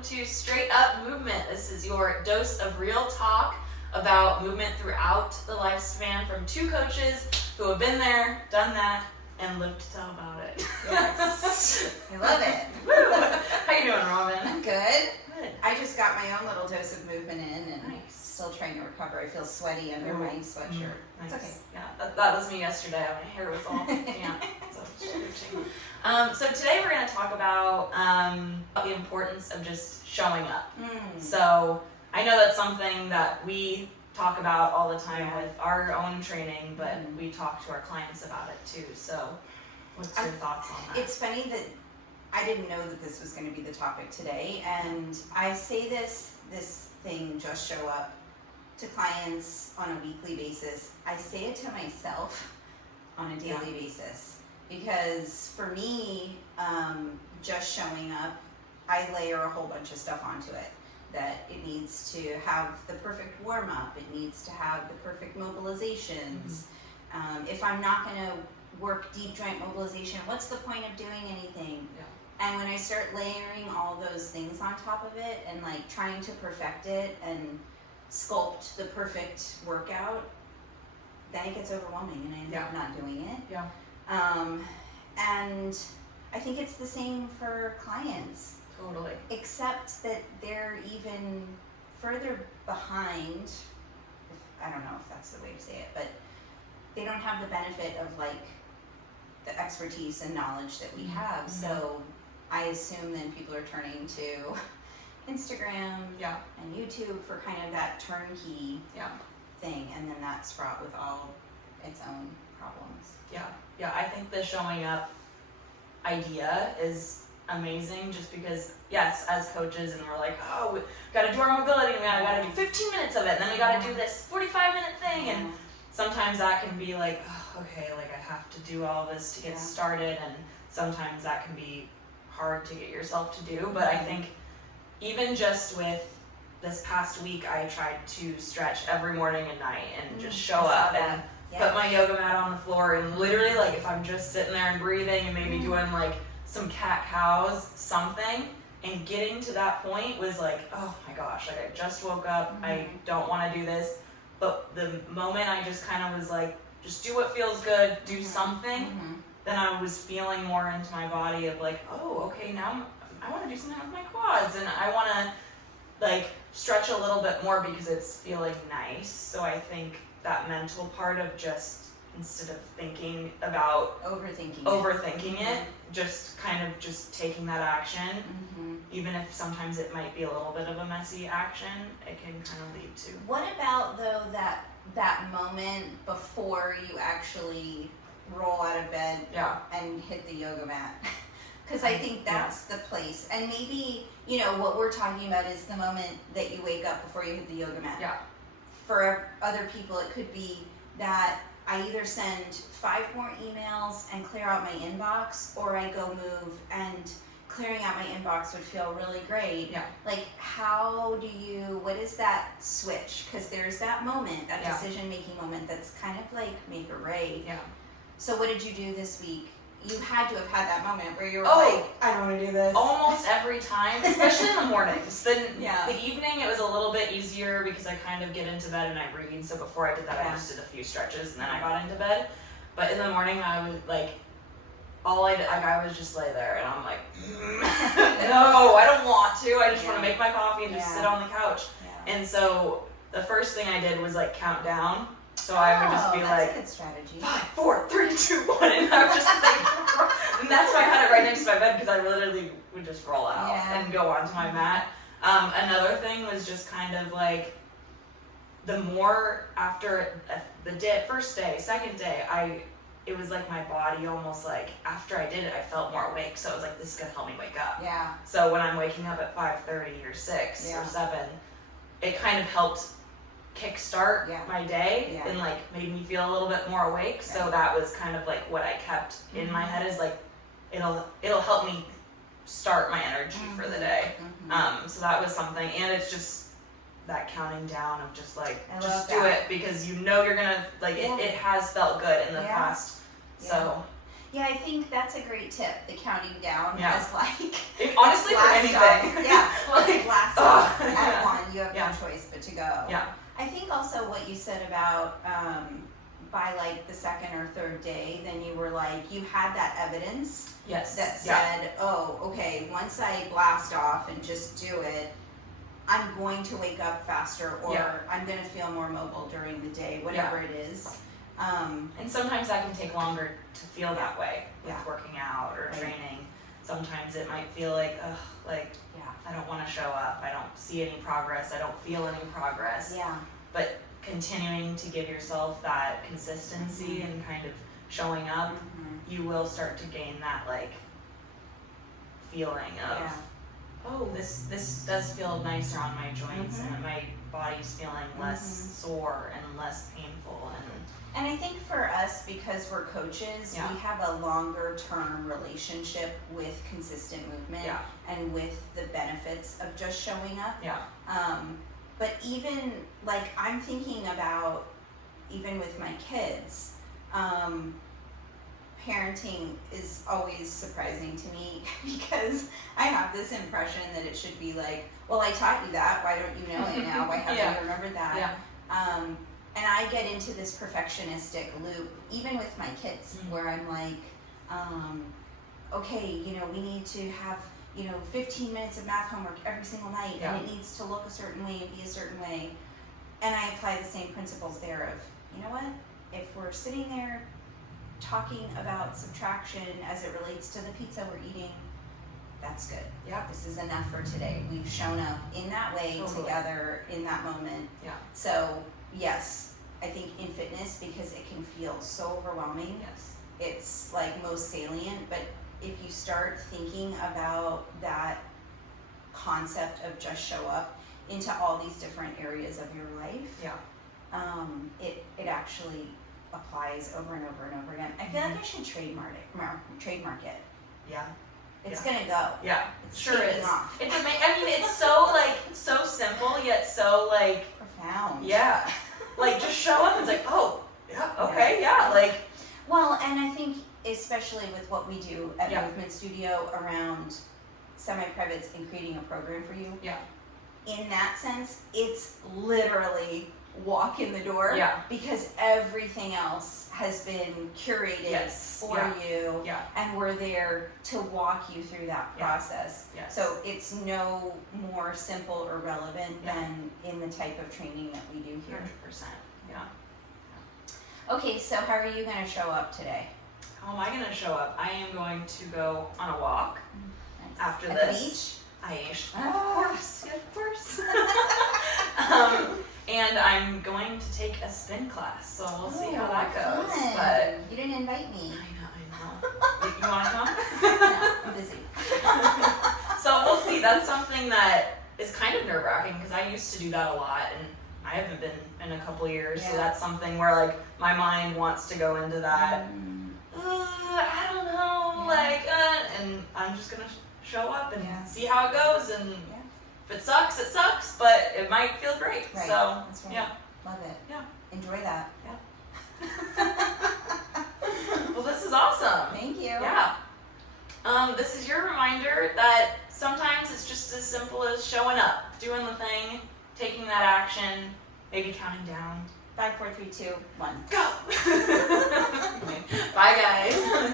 welcome to Straight Up Movement. This is your dose of real talk about movement throughout the lifespan from two coaches who have been there, done that, and lived to tell about it. Yes. I love it. Woo! How you doing, Robin? I'm good. Good. I just got my own little dose of movement in and Nice. still trying to recover. I feel sweaty under my sweatshirt. Nice. It's okay. Yeah, that was me yesterday. My hair was all damp. So today we're going to talk about the importance of just showing up. So I know that's something that we talk about all the time with our own training, but we talk to our clients about it too. So what's your thoughts on that? It's funny that I didn't know that this was going to be the topic today, and I say this thing, just show up, to clients on a weekly basis. I say it to myself on a daily basis, because for me, just showing up, I layer a whole bunch of stuff onto it. That it needs to have the perfect warm-up, it needs to have the perfect mobilizations. If I'm not going to work deep joint mobilization, what's the point of doing anything? And when I start layering all those things on top of it and like trying to perfect it and sculpt the perfect workout, then it gets overwhelming and I end up not doing it. And I think it's the same for clients. Totally. Except that they're even further behind, I don't know if that's the way to say it, but they don't have the benefit of like the expertise and knowledge that we have. So I assume then people are turning to Instagram and YouTube for kind of that turnkey thing, and then that's fraught with all its own problems. Yeah, I think the showing up idea is amazing, just because yes, as coaches, and we're like, oh, we gotta do our mobility, and we gotta do 15 minutes of it, and then we gotta do this 45-minute thing, and sometimes that can be like, oh, okay, like I have to do all this to get started, and sometimes that can be hard to get yourself to do. But I think even just with this past week, I tried to stretch every morning and night and just show up and put my yoga mat on the floor, and literally like if I'm just sitting there and breathing and maybe doing like some cat-cows, something, and getting to that point was like, oh my gosh, like I just woke up, I don't want to do this, but the moment I just kind of was like, just do what feels good, do something, then I was feeling more into my body of like, oh, okay, now I want to do something with my quads, and I want to like stretch a little bit more because it's feeling nice. So I think that mental part of just, instead of thinking about overthinking it, just kind of just taking that action, even if sometimes it might be a little bit of a messy action, it can kind of lead to. What about though that moment before you actually roll out of bed and hit the yoga mat? Because I think that's the place. And maybe, you know, what we're talking about is the moment that you wake up before you hit the yoga mat. For other people, it could be that I either send 5 more emails and clear out my inbox, or I go move and clearing out my inbox would feel really great. Like, what is that switch? Because there's that moment, that decision-making moment that's kind of like make or break. So what did you do this week? You had to have had that moment where you were like, I don't want to do this. Almost every time, especially in the mornings. The evening, it was a little bit easier because I kind of get into bed and I read. So before I did that, I just did a few stretches and then I got into bed. But in the morning, I was like, I would just lay there and I'm like, no, I don't want to. I just want to make my coffee and just sit on the couch. And so the first thing I did was like count down. So I would just be like, a good strategy. 5, 4, 3, 2, 1, and I would just like, and that's why I had it right next to my bed, because I literally would just roll out and go onto my mat. Another thing was just kind of like, the more after the first day, second day, it was like my body almost like, after I did it, I felt more awake. So it was like, this is gonna help me wake up. So when I'm waking up at 5:30 or 6 or 7, it kind of helped kickstart my day and like made me feel a little bit more awake. So that was kind of like what I kept in my head, is like, it'll help me start my energy for the day. So that was something, and it's just that counting down of just like, just do it, because you know you're gonna like it has felt good in the past. So Yeah, I think that's a great tip. The counting down Yeah. as like Honestly, for blast anything. off. Yeah, let's Like, blast ugh, off at yeah. one. You have Yeah. no choice but to go. Yeah. I think also what you said about by like the second or third day, then you were like, you had that evidence Yes. that Yeah. said, oh, okay, once I blast off and just do it, I'm going to wake up faster, or Yeah. I'm going to feel more mobile during the day, whatever it is. And sometimes that can take longer to feel that way with Yeah. working out or Right. training. Sometimes it might feel like, ugh, like Yeah. I don't want to show up. I don't see any progress. I don't feel any progress. Yeah. But continuing to give yourself that consistency and kind of showing up, you will start to gain that like feeling of, Yeah. oh, this does feel nicer on my joints and my body's feeling less sore and less painful And I think for us, because we're coaches, Yeah. we have a longer term relationship with consistent movement Yeah. and with the benefits of just showing up. yeah. But even like I'm thinking about, even with my kids, parenting is always surprising to me because I have this impression that it should be like, well, I taught you that. Why don't you know it now? Why haven't Yeah. you remembered that? Yeah. And I get into this perfectionistic loop, even with my kids, where I'm like, okay, you know, we need to have, 15 minutes of math homework every single night, Yeah. and it needs to look a certain way and be a certain way. And I apply the same principles there of, you know what, if we're sitting there talking about subtraction as it relates to the pizza we're eating, that's good. Yeah. This is enough for today. We've shown up in that way Totally. together in that moment. Yeah. So yes, I think in fitness, because it can feel so overwhelming, Yes. it's like most salient, but if you start thinking about that concept of just show up into all these different areas of your life, Yeah. it actually applies over and over and over again. I feel like I should trademark it. Yeah. It's gonna go. Yeah. It's Sure taking is. off. It's I mean, it's so like so simple yet so like Profound. yeah. Like just show up and it's like, oh, yeah, okay, yeah, like Well, and I think especially with what we do at Yeah. Movement Studio around semi-privates and creating a program for you, yeah. in that sense, it's literally walk in the door, Yeah. because everything else has been curated Yes. for Yeah. you, Yeah. and we're there to walk you through that Yeah. process. Yes. So it's no more simple or relevant Yeah. than in the type of training that we do here. 100%. Yeah. Okay, so how are you going to show up today? How am I gonna show up? I am going to go on a walk Nice. after At this. the beach? Of course, of course. And I'm going to take a spin class, so we'll see how that goes. Fun. But You didn't invite me. I know. You want to come? No, I'm busy. So we'll see. That's something that is kind of nerve wracking because I used to do that a lot, and I haven't been in a couple years. So Yeah. that's something where like my mind wants to go into that. I don't know, and I'm just gonna show up and Yeah. see how it goes, and Yeah. if it sucks, but it might feel great. Right. So That's right. yeah. Love it. Yeah. Enjoy that. Well, this is awesome. Thank you. Yeah. This is your reminder that sometimes it's just as simple as showing up, doing the thing, taking that action, maybe counting down. 5, 4, 3, 2, 1. Go! Bye, guys.